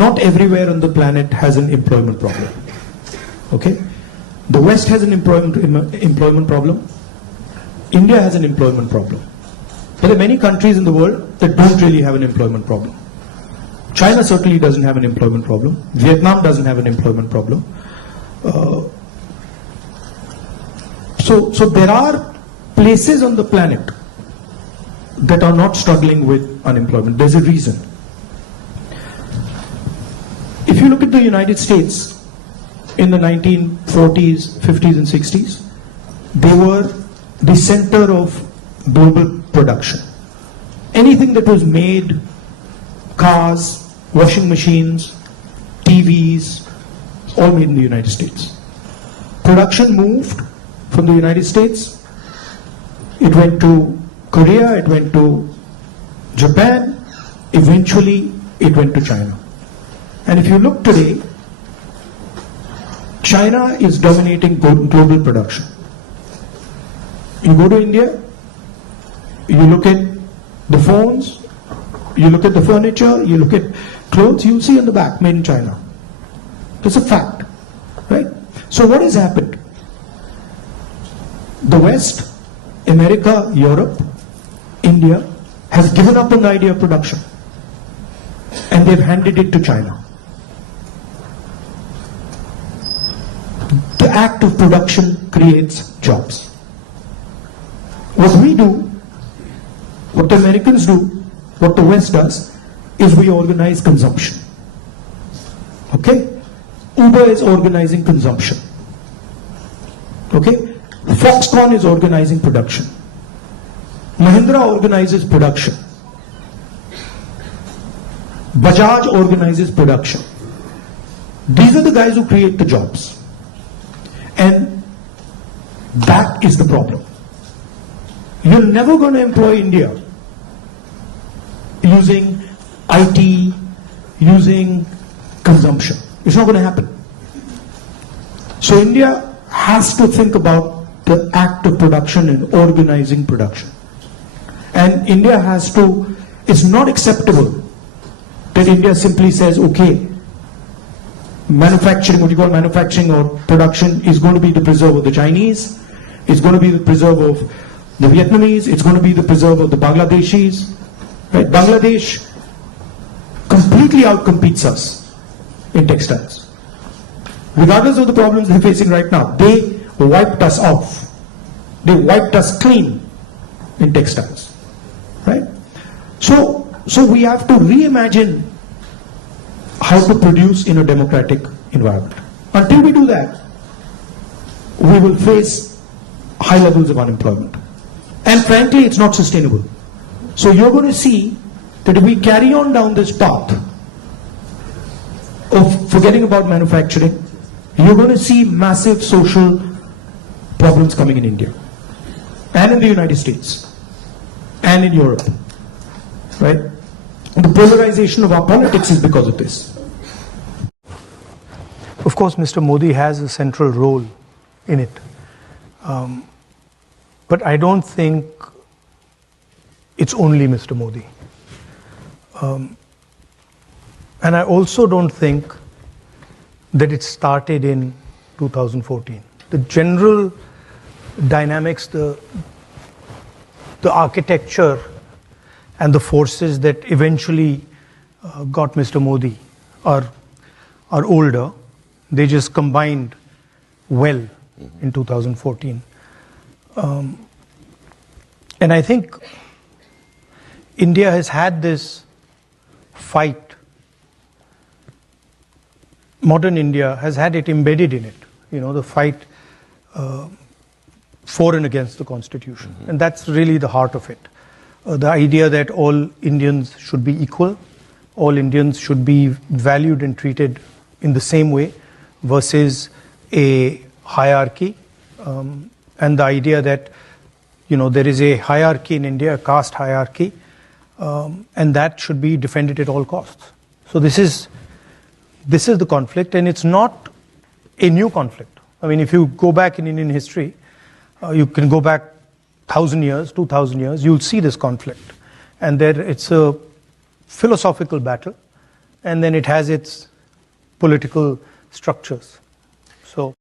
not everywhere on the planet has an employment problem. Okay? The West has an employment problem. India has an employment problem. But there are many countries in the world that don't really have an employment problem. China certainly doesn't have an employment problem. Vietnam doesn't have an employment problem. So there are places on the planet that are not struggling with unemployment. There's a reason. If you look at the United States in the 1940s, 50s and 60s, they were the center of global production. Anything that was made, cars, washing machines, TVs, all made in the United States. Production moved from the United States, it went to Korea, it went to Japan, eventually it went to China. And if you look today, China is dominating global production. You go to India, you look at the phones, you look at the furniture, you look at clothes, you see on the back, made in China. It's a fact, right? So what has happened? The West, America, Europe, India has given up on the idea of production and they've handed it to China. The act of production creates jobs. What we do, what the Americans do, what the West does, is we organize consumption. Okay? Uber is organizing consumption. Okay? Foxconn is organizing production. Mahindra organizes production. Bajaj organizes production. These are the guys who create the jobs. And that is the problem. You're never going to employ India using IT, using consumption. It's not going to happen. So India has to think about the act of production and organizing production. And India has to, it's not acceptable that India simply says, okay, manufacturing, what you call manufacturing or production is going to be the preserve of the Chinese, it's going to be the preserve of the Vietnamese, it's going to be the preserve of the Bangladeshis. Right? Bangladesh completely outcompetes us in textiles. Regardless of the problems they're facing right now, they wiped us off. They wiped us clean in textiles. Right? So we have to reimagine how to produce in a democratic environment. Until we do that, we will face high levels of unemployment. And frankly, it's not sustainable. So you're going to see that if we carry on down this path of forgetting about manufacturing, you're going to see massive social problems coming in India and in the United States and in Europe. Right? And the polarization of our politics is because of this. Of course, Mr. Modi has a central role in it. But I don't think it's only Mr. Modi. And I also don't think that it started in 2014. The general dynamics, the architecture and the forces that eventually got Mr. Modi are older. They just combined well in 2014. And I think India has had this fight. Modern India has had it embedded in it, the fight for and against the constitution. And that's really the heart of it. The idea that all Indians should be equal, all Indians should be valued and treated in the same way versus a hierarchy. And the idea that, there is a hierarchy in India, a caste hierarchy, and that should be defended at all costs. So this is the conflict, and it's not a new conflict. I mean, if you go back in Indian history, you can go back 1,000 years, 2,000 years, you'll see this conflict. And it's a philosophical battle and then it has its political structures. So